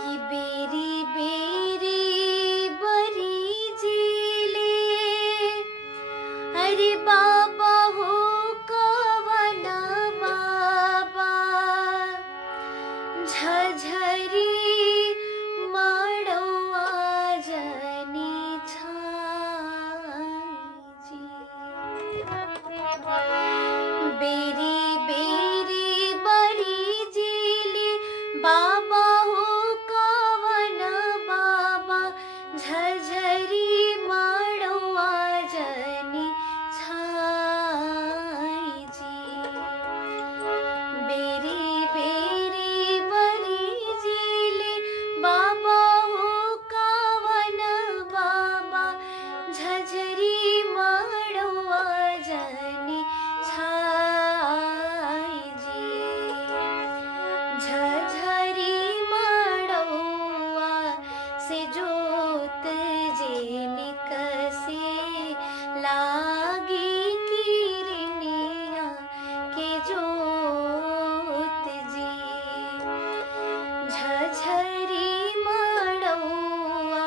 कि बेरी बेरी बरी जीले अरे बाबा हो कवन बाबा झझरी मड़वा जनी छाई जी बेरी बेरी बरी जीली बाबा हो कवन बाबा झझरी मड़वा जनी छाई जी बेरी बेरी बरी जीली बाबा हो कवन बाबा झझरी मड़वा जनी छाई जी झझरी मड़वा से जोत जे निकसे लागी किरनिया के जोत जी झझरी मड़वा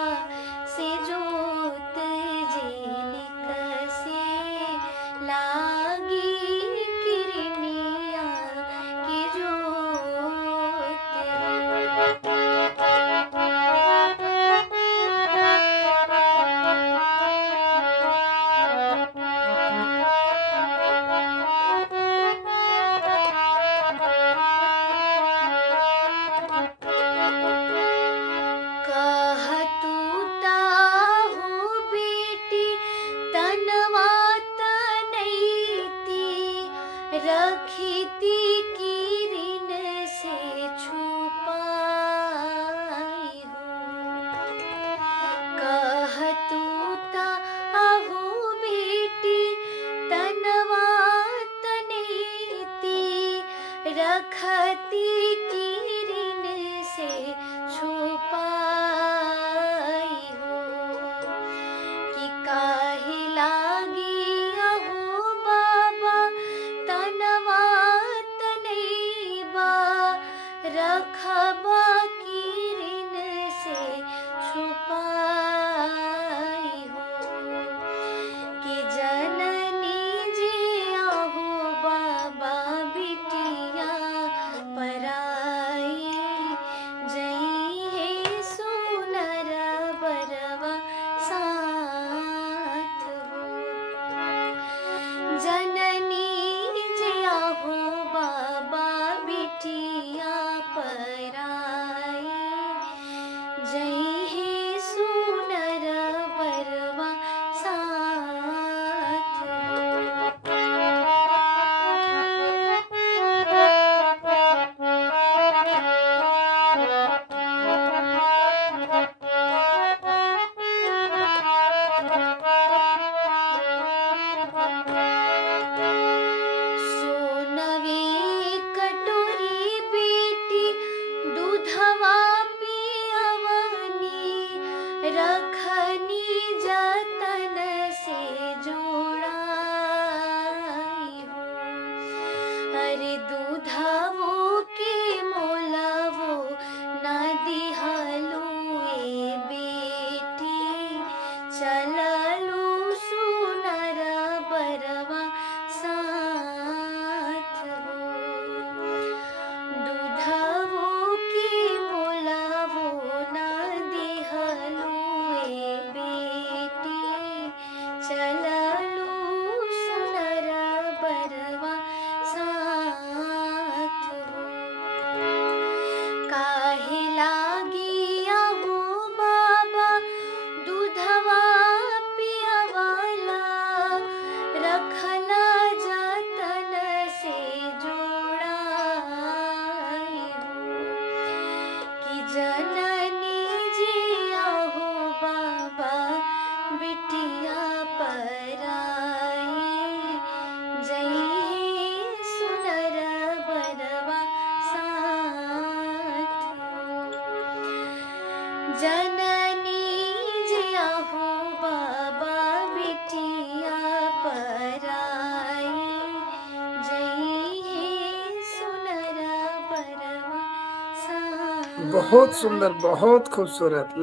से जोत जे निकसे लागी किरनिया के कहतू ताहू बेटी तनवा तनैती रखीती किरण से छुपाई हो कहतू ताहू बेटी तनवा तनैती रखती किरण से छुपाई हो कि काहे लागी अहो बाबा तनवा तनैबा रखबा किरण से छुपाई हो कि जननी जे अहो बाबा बिटिया पराई जई है सुनर बरवा साथ हो जननी जे आहो बाबा बिटिया पराई जई है सुनर बरवा साथ सोनवी कटोरी बेटी दूधवा पियवनी रखनी जतन से जोड़ाई हो अरे दूधवो के मोलवो न दिहलू ए बेटी चललू सुनर बरवा साथ हो दूधवो के मोलवो न दिहलू ए बेटी चललू सुनर बरवा साथ हो काहे लागी अहो बाबा दूधवा पियवाला रखला जतन से जोड़ाई हो कि जननी जी अहो बाबा बिटिया पराई जई है सुनर बरवा साथ हो जननी जे आहो बाबा बिटिया पराई जई है सुनर बरवा साथ बहुत सुंदर, बहुत खूबसूरत,